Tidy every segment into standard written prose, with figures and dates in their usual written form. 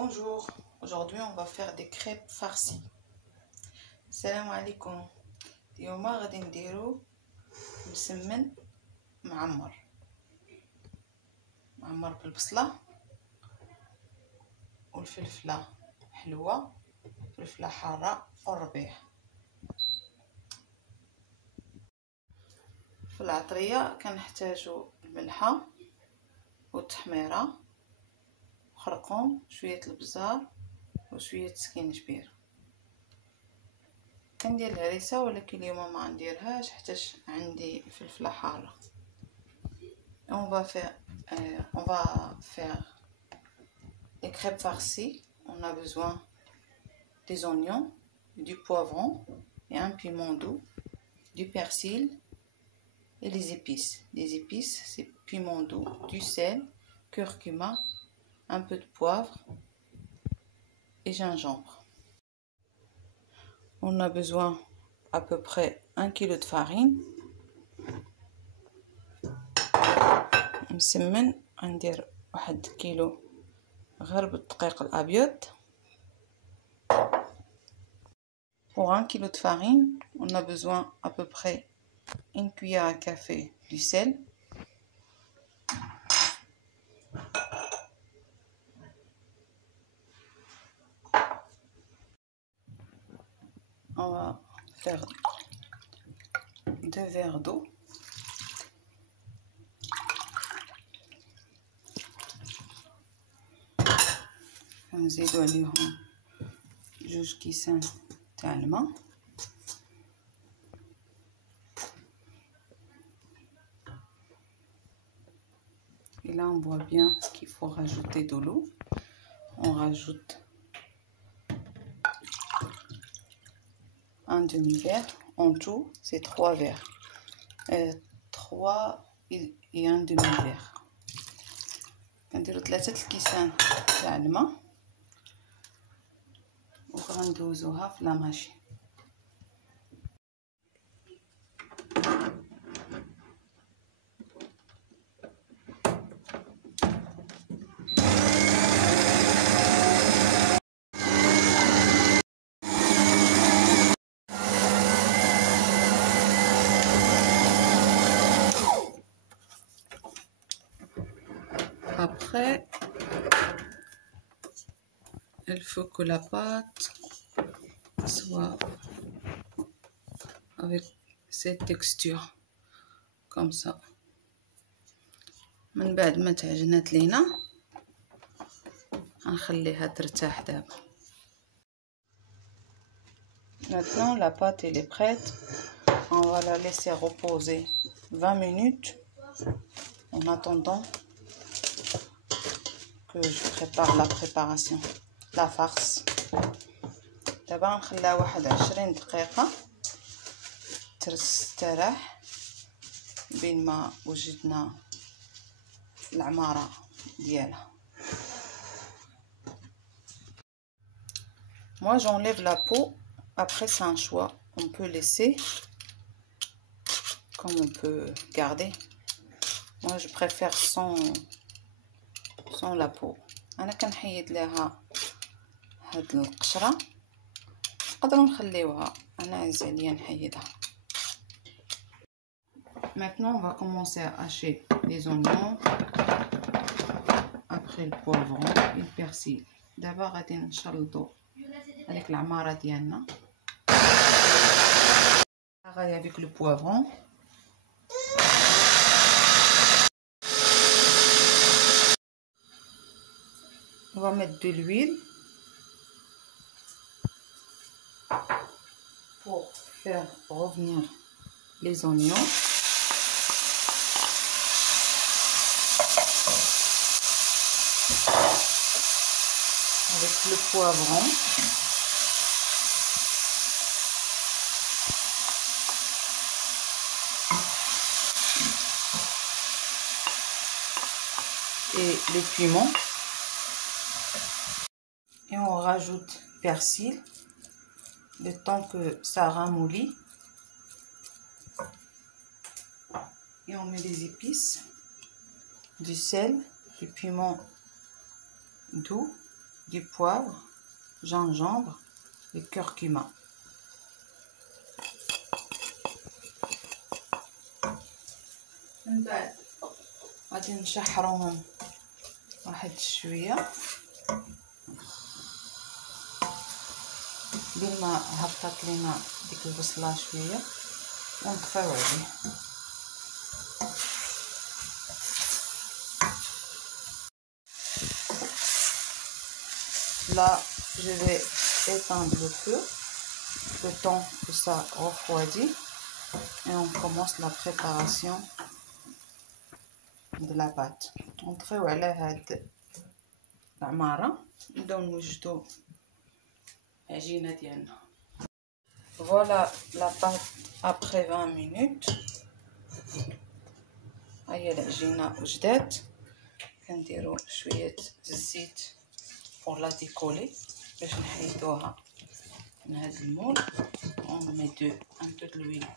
Bonjour, aujourd'hui on va faire des crêpes farcies. Salam alaikum. اليوم غادي نديرو مسمن معمر بالبصلة والفلفلة حلوة، فلفلة حارة والربيع. في العطرية كنحتاجو الملحة والتحميرة وخرقوم، شوية البزار وشوية سكينجبير. كندير الهريسة ولكن اليوم ما نديرهاش حيتاش عندي فلفلة حارة. On va faire les crêpes farcies. On a besoin des oignons, du poivron et un piment doux, du persil et les épices. Les épices, c'est piment doux, du sel, curcuma, un peu de poivre et gingembre. On a besoin à peu près 1 kg de farine. مسمن ندير 1 كيلو غير بالدقيق الابيض. Pour 1 kg de farine, on a besoin à peu près 1 cuillère à café du sel, on va faire 2 verres d'eau, نزيدو عليهم 2 كيسان تاع الماء. Et là on voit bien qu'il faut rajouter de l'eau. On rajoute un demi-verre. En tout c'est 3 verres, 3 et un demi-verre. كنديرو 3 الكيسان تاع الماء وغندوزوها في لا ماشين. Après, il faut que la pâte soit avec cette texture comme ça. من بعد ما تعجنات لينا غنخليها ترتاح دابا. Maintenant la pâte elle est prête. On va la laisser reposer 20 minutes en attendant que je prépare la préparation, la farce. دابا نخليها واحد 20 دقيقة تستراح بين ما وجدنا العمارة ديالها. Moi j'enlève la peau. Après c'est un choix. On peut laisser comme on peut garder. Moi je préfère sans la peau. انا كنحيد لها هاد القشره، نقدروا نخليوها، انا عز عليا نحيدها. Maintenant on va commencer à hacher les oignons, après le poivron et le persil. دابا غادي نشلطوا هذيك العماره ديالنا. pareil avec le poivron. On va mettre de l'huile pour faire revenir les oignons. Avec le poivron. Et le piment. Et on rajoute persil le temps que ça ramollit. Et on met les épices, du sel, du piment doux du poivre, gingembre et curcuma. من بعد غادي نشحروهم واحد شويه بين ما هبطت لينا ديك البصله شويه ونطفيو عليه. Là, je vais éteindre le feu le temps que ça refroidit et on commence la préparation de la pâte. نطفيو على هاد العمارة نبداو نوجدو العجينة ديالنا. Voilà la pâte après 20 minutes. هيا العجينة وجدات. كنديرو شوية الزيت pour la décoller باش نحيدوها من هاد المول. On met un peu de l'huile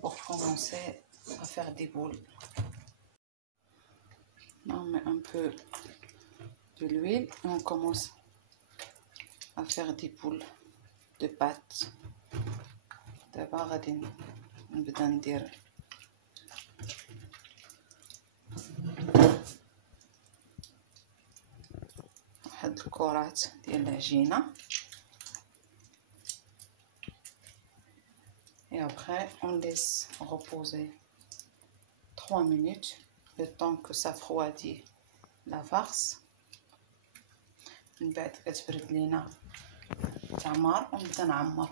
pour commencer à faire des boules. On met un peu de l'huile et on commence à faire des boules de pâte. دابا غادي نبدا ندير واحد الكرات ديال العجينه et après on laisse reposer 3 minutes le temps que ça froidit la farce. من بعد كتبرد لينا تعمر ونبدا نعمر.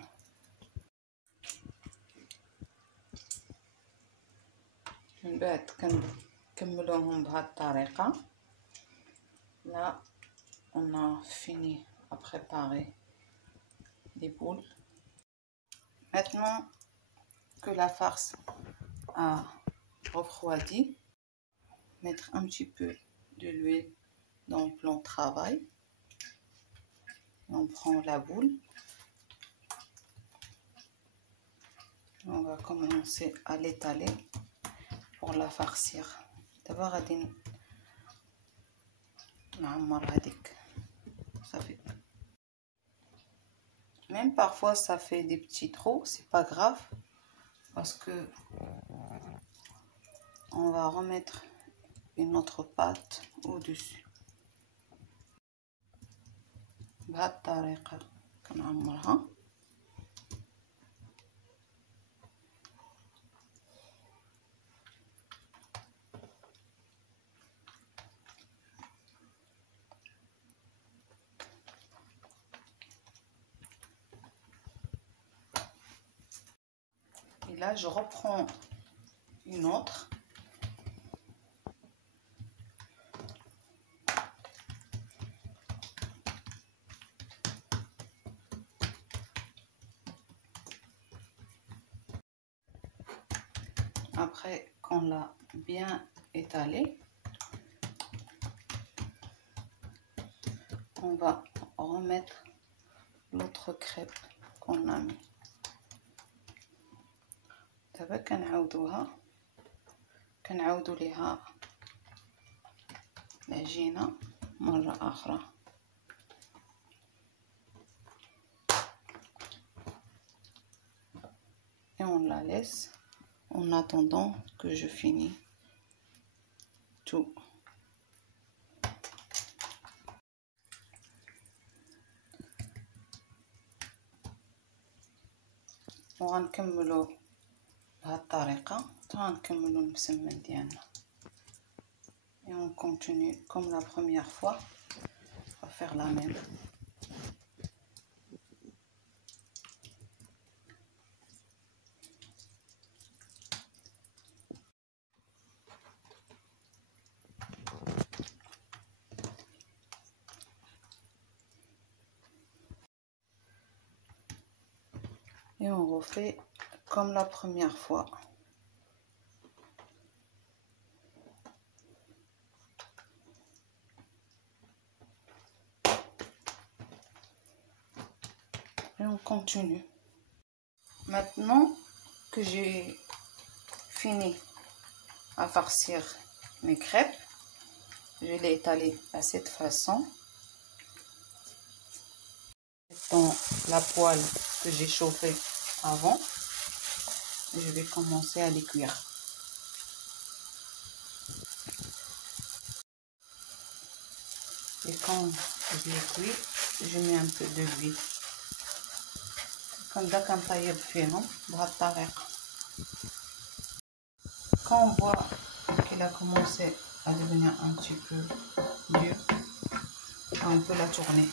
من بعد كنكملوهم بهذه الطريقه. Là on a fini à préparer les boules. Maintenant que la farce a refroidi, mettre un petit peu de l'huile dans le plan de travail. On prend la boule. On va commencer à l'étaler pour la farcir. D'abord غادي نعمر هذيك صافي. Même parfois ça fait des petits trous, c'est pas grave parce que on va remettre une autre pâte au-dessus. بهذه الطريقة كنعمرها. Et là, je reprends une autre. Après qu'on l'a bien étalé, on va remettre l'autre crêpe qu'on a mis. دابا كنعاودو ليها العجينة مرة أخرى. Et on la laisse en attendant que je finis tout. وغنكملو بهذه الطريقة حتى غنكملو المسمن ديالنا. Et on continue comme la première fois. On va faire la même. Et on refait comme la première fois. Et on continue. Maintenant que j'ai fini à farcir mes crêpes, Je vais l'étaler à cette façon. Dans la poêle que j'ai chauffée avant, je vais commencer à les cuire. Et quand je les cuis, je mets un peu d'huile. Quand on voit qu'il a commencé à devenir un petit peu dur, on peut la tourner.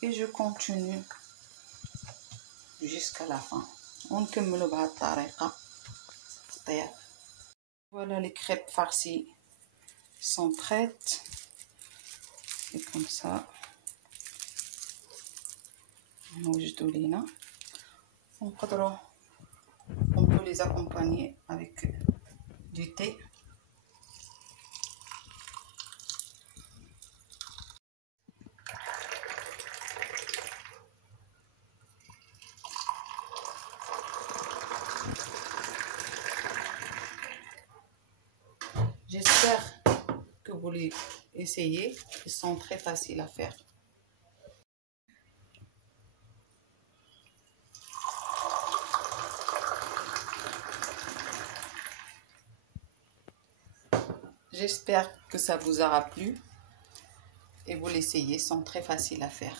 Et je continue jusqu'à la fin. Voilà, les crêpes farcies sont prêtes. Et comme ça, on peut les accompagner avec du thé. J'espère que vous les essayez. Ils sont très faciles à faire. J'espère que ça vous aura plu et vous l'essayez. Ils sont très faciles à faire.